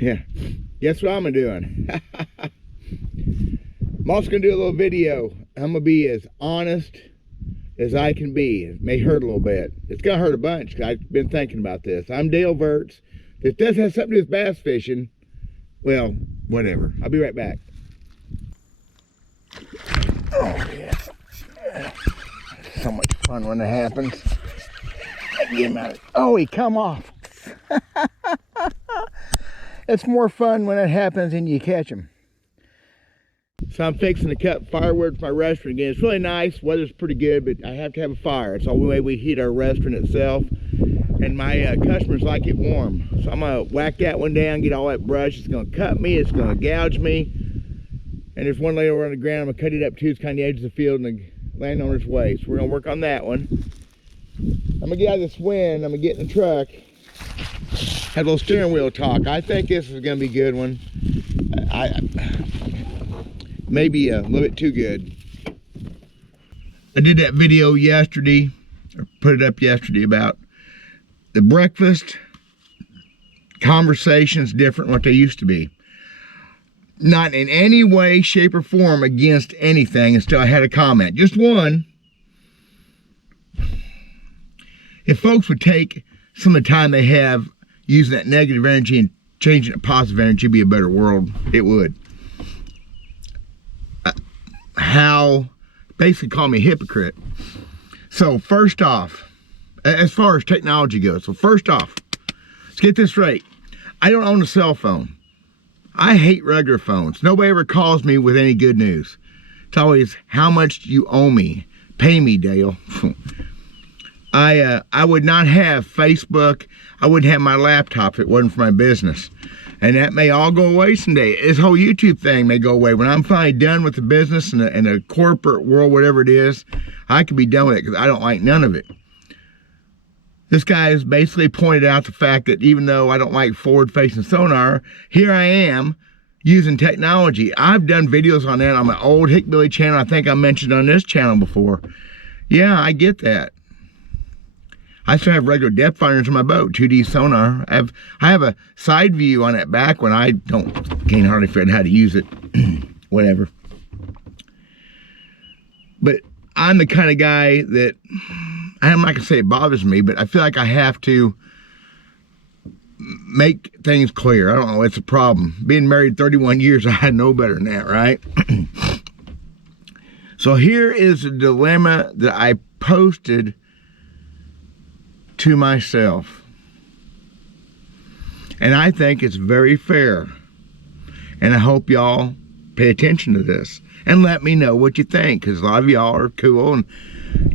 Yeah, guess what I'm doing? I'm also gonna do a little video. I'm gonna be as honest as I can be. It may hurt a little bit. It's gonna hurt a bunch because I've been thinking about this. I'm Dale Verts. This does have something to do with bass fishing. Well, whatever. I'll be right back. Oh yeah. So much fun when it happens. Get him out of, oh, he come off. It's more fun when it happens and you catch him. So I'm fixing to cut firewood for my restaurant again. It's really nice. Weather's pretty good, but I have to have a fire. It's the only way we heat our restaurant itself. And my customers like it warm. So I'm going to whack that one down, get all that brush. It's going to cut me. It's going to gouge me. And there's one layer over on the ground. I'm going to cut it up too. It's kind of the edge of the field and the landowner's way. So we're going to work on that one. I'm going to get out of this wind. I'm going to get in the truck. Have a little steering wheel talk. I think this is going to be a good one. Maybe a little bit too good. I did that video yesterday, or put it up yesterday, about the breakfast conversations different than what they used to be. Not in any way, shape, or form against anything until I had a comment. Just one. If folks would take some of the time they have using that negative energy and changing it to positive energy, it'd be a better world. It would. How basically call me a hypocrite. So first off, as far as technology goes, so first off, let's get this straight. I don't own a cell phone. I hate regular phones. Nobody ever calls me with any good news. It's always, how much do you owe me? Pay me, Dale. I would not have Facebook. I wouldn't have my laptop if it wasn't for my business. And that may all go away someday. This whole YouTube thing may go away. When I'm finally done with the business and the corporate world, whatever it is, I could be done with it because I don't like none of it. This guy has basically pointed out the fact that even though I don't like forward-facing sonar, here I am using technology. I've done videos on that on my old Hickbilly channel. I think I mentioned on this channel before. Yeah, I get that. I still have regular depth finders on my boat, 2D sonar. I have a side view on that back when I can't hardly figure out how to use it. Whatever. But I'm the kind of guy that, I'm not gonna say it bothers me, but I feel like I have to make things clear. I don't know, it's a problem. Being married 31 years, I know better than that, right? So here is a dilemma that I posted to myself. And I think it's very fair. And I hope y'all pay attention to this and let me know what you think, because a lot of y'all are cool and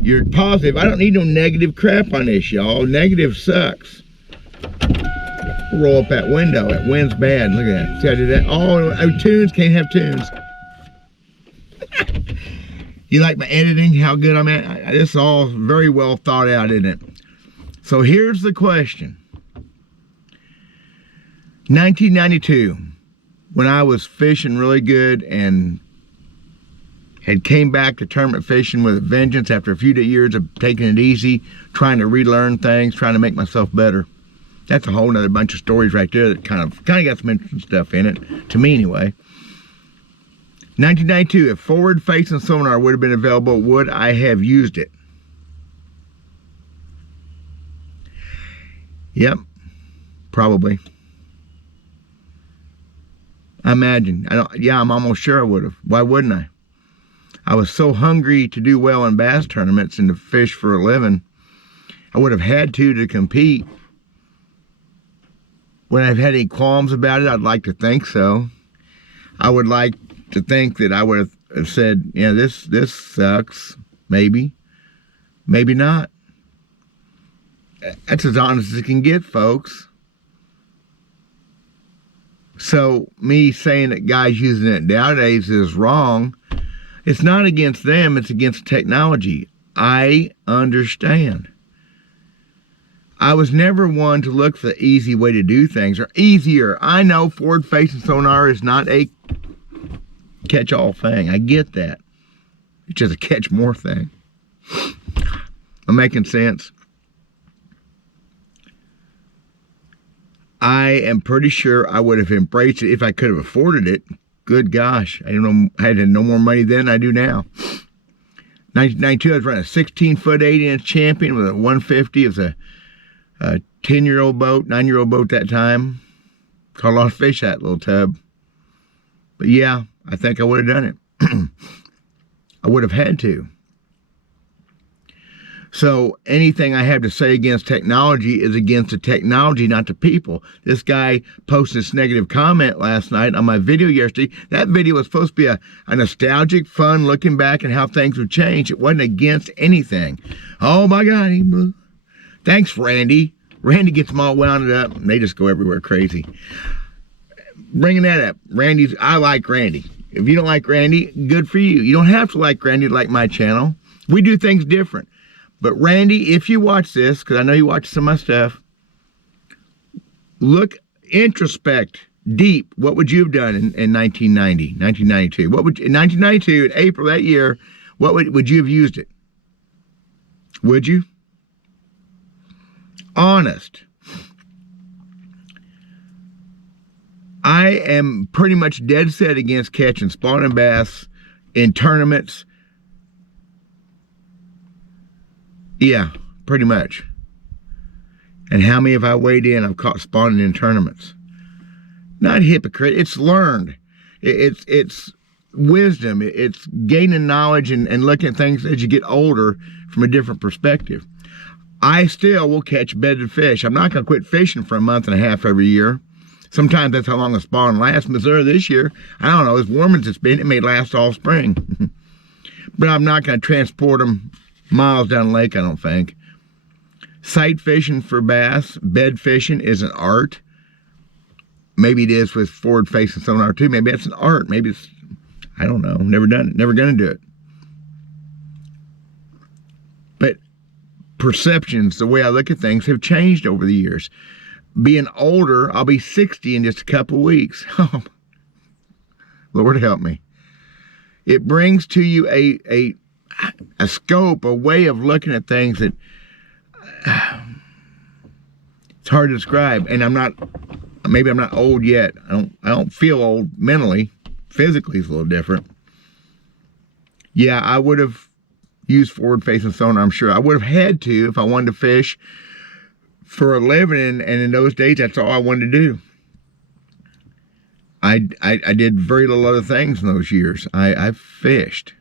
you're positive. I don't need no negative crap on this, y'all. Negative sucks. Roll up that window. That wind's bad. Look at that. See, I did that. Oh, tunes. Can't have tunes. You like my editing? How good I'm at? This is all very well thought out, isn't it? So here's the question. 1992, when I was fishing really good and had came back to tournament fishing with a vengeance after a few years of taking it easy, trying to relearn things, trying to make myself better. That's a whole nother bunch of stories right there that kind of got some interesting stuff in it, to me anyway. 1992, if forward-facing sonar would have been available, would I have used it? Yep, probably. I imagine. I'm almost sure I would have. Why wouldn't I? I was so hungry to do well in bass tournaments and to fish for a living. I would have had to compete. Would I have had any qualms about it? I'd like to think so. I would like to think that I would have said, yeah, this sucks. Maybe. Maybe not. That's as honest as it can get, folks. So me saying that guys using it nowadays is wrong, it's not against them, it's against technology. I understand. I was never one to look for the easy way to do things, or easier. I know forward-facing sonar is not a catch-all thing. I get that. It's just a catch-more thing. I'm making sense. I am pretty sure I would have embraced it if I could have afforded it. Good gosh, I don't know. I had no more money then than I do now. 1992, I was running a 16-foot 8-inch Champion with a 150. It was a 10-year-old boat, 9-year-old boat that time. Caught a lot of fish that little tub. But yeah, I think I would have done it. I would have had to. So anything I have to say against technology is against the technology, not the people. This guy posted this negative comment last night on my video yesterday. That video was supposed to be a nostalgic, fun looking back and how things have changed. It wasn't against anything. Oh my God, he moved. Thanks, Randy. Randy gets them all wound up and they just go everywhere crazy. Bringing that up, I like Randy. If you don't like Randy, good for you. You don't have to like Randy to like my channel. We do things different. But Randy, if you watch this, because I know you watch some of my stuff, look, introspect, deep. What would you have done in 1990, 1992? What would, in 1992, in April that year, what would you have used it? Would you? Honest. I am pretty much dead set against catching spawning bass in tournaments. Yeah, pretty much. And how many have I weighed in? I've caught spawning in tournaments. Not hypocrite. It's learned. It's wisdom. It's gaining knowledge and looking at things as you get older from a different perspective. I still will catch bedded fish. I'm not going to quit fishing for a month and a half every year. Sometimes that's how long a spawn lasts. Missouri this year, I don't know, as warm as it's been, it may last all spring. But I'm not going to transport them miles down the lake, I don't think. Sight fishing for bass, bed fishing is an art. Maybe it is with forward-facing sonar too. Maybe it's an art. Maybe it's, I don't know. Never done it. Never going to do it. But perceptions, the way I look at things, have changed over the years. Being older, I'll be 60 in just a couple weeks. Oh, Lord help me. It brings to you a scope, a way of looking at things that it's hard to describe. And maybe I'm not old yet. I don't feel old mentally. Physically it's a little different. Yeah, I would have used forward-facing sonar, I'm sure. I would have had to if I wanted to fish for a living, and in those days, that's all I wanted to do. I did very little other things in those years. I fished.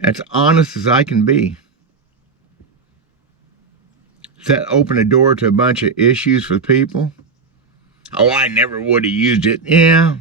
That's honest as I can be. Does that open a door to a bunch of issues for people? Oh, I never would have used it. Yeah.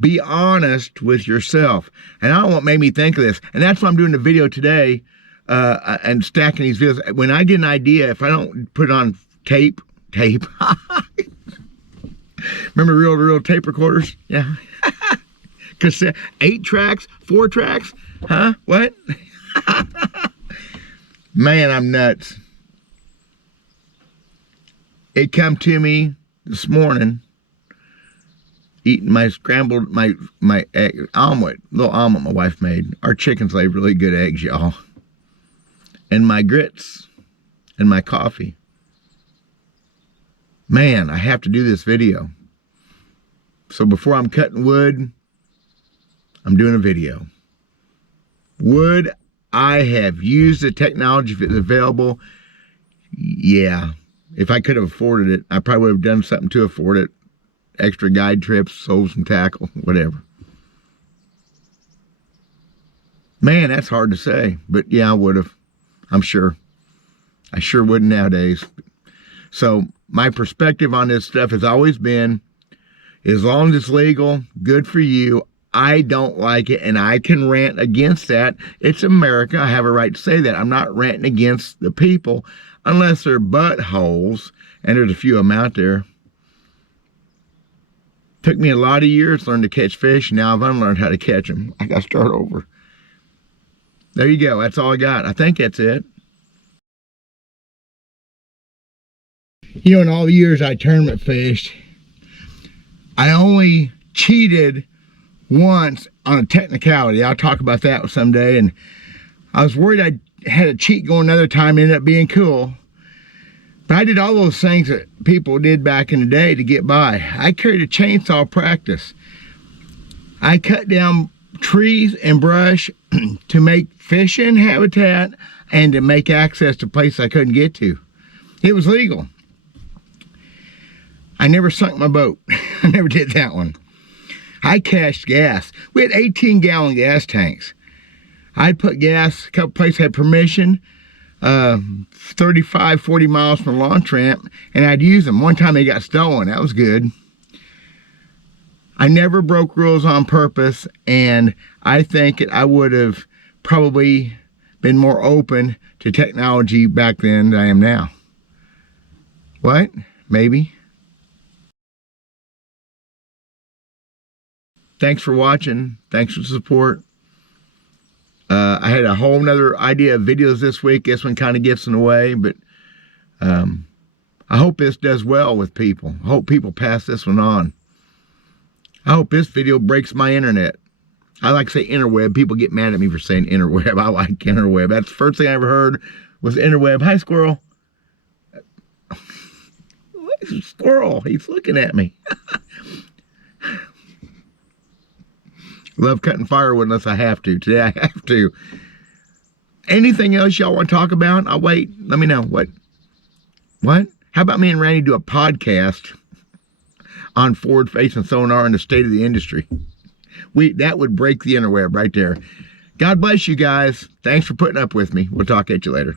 Be honest with yourself. And I don't know what made me think of this. And that's why I'm doing the video today and stacking these videos. When I get an idea, if I don't put it on tape. Remember real tape recorders? Yeah. Cassette, 8 tracks, 4 tracks? Huh? What? Man, I'm nuts. It come to me this morning, eating my scrambled, my egg, omelet, little omelet my wife made. Our chickens lay really good eggs, y'all. And my grits and my coffee. Man, I have to do this video. So before I'm cutting wood, I'm doing a video. Would I have used the technology if it's available? Yeah. If I could have afforded it, I probably would have done something to afford it. Extra guide trips, sold some tackle, whatever. Man, that's hard to say. But yeah, I would have. I'm sure. I sure wouldn't nowadays. So my perspective on this stuff has always been, as long as it's legal, good for you. I don't like it, and I can rant against that. It's America. I have a right to say that. I'm not ranting against the people unless they're buttholes, and there's a few of them out there. Took me a lot of years to learn to catch fish. Now I've unlearned how to catch them. I got to start over. There you go. That's all I got. I think that's it. You know, in all the years I tournament fished, I only cheated once on a technicality. I'll talk about that someday. And I was worried I had a cheat going another time, ended up being cool. But I did all those things that people did back in the day to get by. I carried a chainsaw practice. I cut down trees and brush to make fishing habitat and to make access to places I couldn't get to. It was legal. I never sunk my boat. I never did that one. I cached gas. We had 18-gallon gas tanks. I'd put gas, a couple places had permission, 35, 40 miles from a launch ramp, and I'd use them. One time they got stolen. That was good. I never broke rules on purpose, and I think I would have probably been more open to technology back then than I am now. What? Maybe. Thanks for watching. Thanks for the support. I had a whole nother idea of videos this week. This one kind of gives them away, but I hope this does well with people. I hope people pass this one on. I hope this video breaks my internet. I like to say interweb. People get mad at me for saying interweb. I like interweb. That's the first thing I ever heard was interweb. Hi, squirrel. What is a squirrel? He's looking at me. Love cutting firewood unless I have to. Today I have to. Anything else y'all want to talk about? I'll wait. Let me know. What? How about me and Randy do a podcast on forward facing sonar and the state of the industry? That would break the interweb right there. God bless you guys. Thanks for putting up with me. We'll talk at you later.